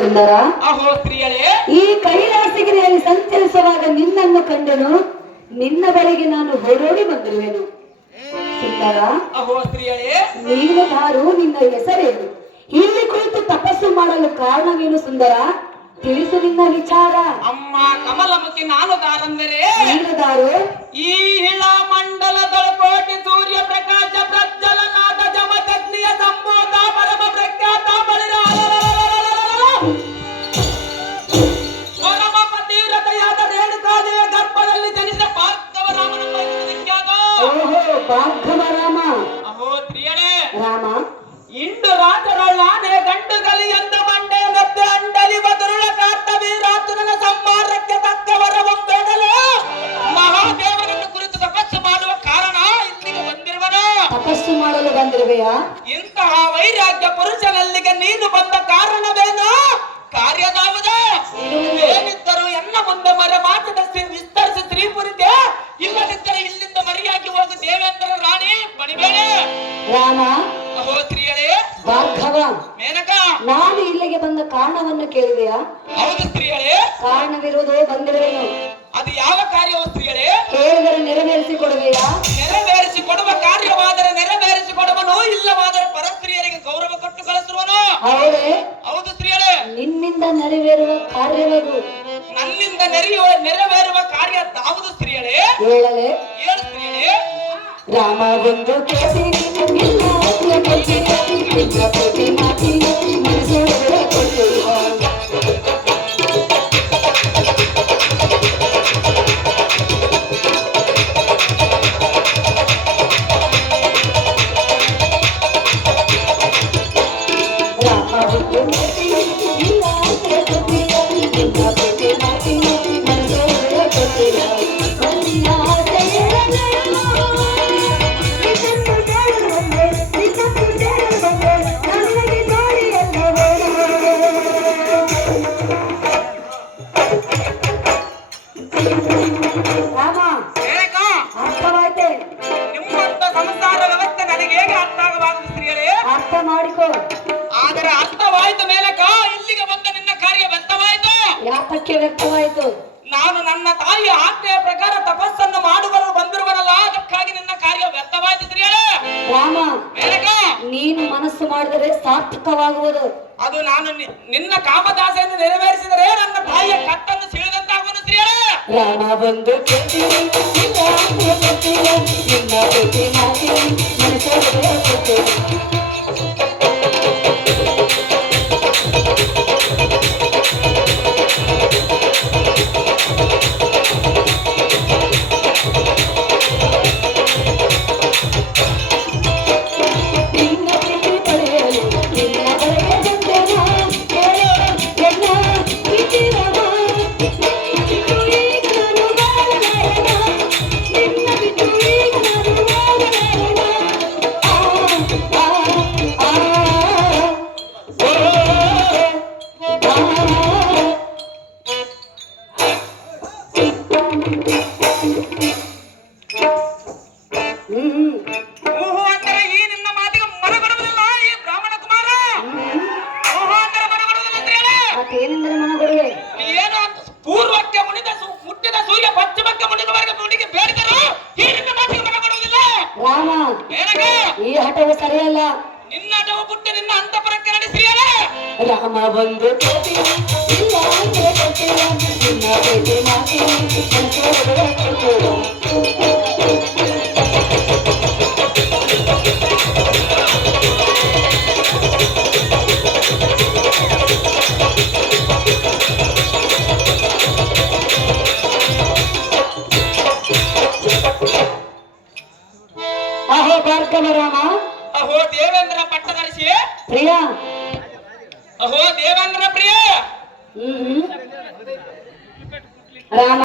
ಸುಂದರ, ಅಹೋ ಸ್ತ್ರೀಯಳೇ, ಈ ಕೈಲಾಸಗಿರಿಯಲ್ಲಿ ಸಂಚರಿಸುವಾಗ ನಿನ್ನನ್ನು ಕಂಡನು. ನಿನ್ನ ಬಳಿಗೆ ನಾನು ಹೊರಡಿ ಬಂದಿರುವೆನು. ಸುಂದರ, ಅಹೋ ಸ್ತ್ರೀಯಳೇ, ನೀನು ಯಾರು? ನಿನ್ನ ಹೆಸರೇನು? ಇಲ್ಲಿ ಕುಳಿತು ತಪಸ್ಸು ಮಾಡಲು ಕಾರಣವೇನು? ಸುಂದರ, ತಿಳಿಸು ನಿನ್ನ ವಿಚಾರ. ಅಮ್ಮ ಕಮಲಮುಖಿ, ನಾನು ದಾರಂದರೆ ನೀನು ದಾರು. ಈ ಹಿಳ ಮಂಡಲದೊಳಕೋಟಿ ಸೂರ್ಯ ಪ್ರಕಾಶ ಪ್ರಜ್ವಲನಾದ ಜಮದಗ್ನಿಯ ಸಂಭೂತ ಪರಮ ಪ್ರಖ್ಯಾತ ಬಳಿರ ಪರಮ ಪತಿವ್ರತೆಯಾದ ರೇಣುಕಾದೇವಿಯ ಗರ್ಭದಲ್ಲಿ ಜನಿಸಿದ ಭಾರ್ಗವ ರಾಮನ ವಿಖ್ಯಾತ. ಓಹೋ, ಭಾರ್ಗವ ರಾಮ. ಅಹೋ ಸ್ತ್ರೀಯಳೇ, ರಾಮ, ಇಂಡು ರಾಜರಳ್ಳಾನೆ ಗಂಡು ಗಲಿಯಂದ ಮಂಡೆ ಮತ್ತೆ ಅಂಡಲಿ ಬದುರುಳ ಕಾರ್ತವೀರಾತುರನ ಸಂಹಾರಕ್ಕೆ ತಕ್ಕವರ ಒಂದೆಡಲು ಮಹಾದೇವನನ್ನು ಕುರಿತು ತಪಸ್ಸು ಮಾಡುವ ಕಾರಣ ಇಲ್ಲಿಗೆ ಬಂದಿರುವನು. ತಪಸ್ಸು ಮಾಡಲು ಬಂದಿರುವೆಯಾ? ಇಂತಹ ವೈರಾಗ್ಯ ಪುರುಷನಲ್ಲಿಗೆ ನೀನು ಬಂದ ಕಾರಣವೇನು? ಕಾರ್ಯದಾವುದು ಏನಿದ್ದರೂ ಎನ್ನ ಮುಂದೆ ಮರೆ ಮಾತದ ವಿಸ್ತರಿಸಿ ಸ್ತ್ರೀಪುರಿದೆ. ಇಲ್ಲದಿದ್ದರೆ ಇಲ್ಲಿಂದ ಮರಿಯಾಗಿ ಹೋಗು ದೇವೇಂದ್ರ ರಾಣಿ ಬಣಿಬೇಡ. ರಾಮ, ಅಹೋ ಸ್ತ್ರೀಯಳೇ, ಭಾರ್ಗವ, ಮೇನಕ, ನಾನು ಇಲ್ಲಿಗೆ ಬಂದ ಕಾರಣವನ್ನು ಕೇಳಿದೆಯಾ? ಹೌದು ಸ್ತ್ರೀಯಳೇ. ಕಾರಣವಿರುವುದು ಬಂದಿರುವೆನು. ಅದು ಯಾವ ಕಾರ್ಯವೋ ಸ್ತ್ರೀಯಳೇ? ಹೇಳಿದರೆ ನೆರವೇರಿಸಿ ಕೊಡುವೆಯಾ? ನೆರವೇರಿಸಿ ಕೊಡುವ ಕಾರ್ಯವಾದರೆ ನೆರವೇರಿಸಿ ಕೊಡುವನು, ಇಲ್ಲವಾದರೆ ಪರಸ್ತ್ರೀಯರಿಗೆ ಗೌರವ ಕೊಟ್ಟು ಕಳಿಸುವನು. ಹೌದೇ? ಹೌದು ಸ್ತ್ರೀಯಳೇ. ನಿನ್ನಿಂದ ನೆರವೇರುವ ಕಾರ್ಯವದು. ನನ್ನಿಂದ ನೆರವೇರುವ ಕಾರ್ಯ ಯಾವುದು ಸ್ತ್ರೀಯಳೇ? ಹೇಳಲೆ? ಹೇಳು ಸ್ತ್ರೀಯಳೇ. ರಾಮ ಒಂದು ಕೇಸಿ ಇಲ್ಲ ಕೋಟಿ ಮಾತಿ ಮನಸ್ಸೊಳಗೆ ಕೊಟ್ಟಿರುವ ವ್ಯಕ್ತವಾಯಿತು. ನಾನು ನನ್ನ ತಾಯಿಯ ಆಜ್ಞೆಯ ಪ್ರಕಾರ ತಪಸ್ಸನ್ನು ಮಾಡುವಲು ಬಂದಿರುವನಲ್ಲ, ಅದಕ್ಕಾಗಿ ನಿನ್ನ ಕಾರ್ಯ ವ್ಯರ್ಥವಾಯಿತು ಸ್ತ್ರೀಯರೇ. ರಾಮ, ಮೇನಕ, ನೀನು ಮನಸ್ಸು ಮಾಡಿದರೆ ಸಾರ್ಥಕವಾಗುವುದು. ಅದು ನಾನು ನಿನ್ನ ಕಾಮದಾಸೆಯನ್ನು ನೆರವೇರಿಸಿದರೆ ನನ್ನ ತಾಯಿಯ ಕಟ್ಟನ್ನು ಸೀಳಿದಂತಾಗುವುದು ಸ್ತ್ರೀಯರೇ. ರಾಮ ಬಂದು ಈ ಹಠವು ಸರಿಯಲ್ಲ. ನಿನ್ನ ಹಠವು ಬಿಟ್ಟು ನಿನ್ನ ಅಂತಃಪುರಕ್ಕೆ ನಡೆಸಿಯಲ್ಲ. ರಾಮ ಬಂದು ಅಹೋ ಭಾರ್ಗವ ರಾಮ, ಅಹೋ ದೇವೇಂದ್ರ ಪಟ್ಟದರ್ಶಿ ಪ್ರಿಯ, ಅಹೋ ದೇವೇಂದ್ರ ಪ್ರಿಯ ರಾಮ.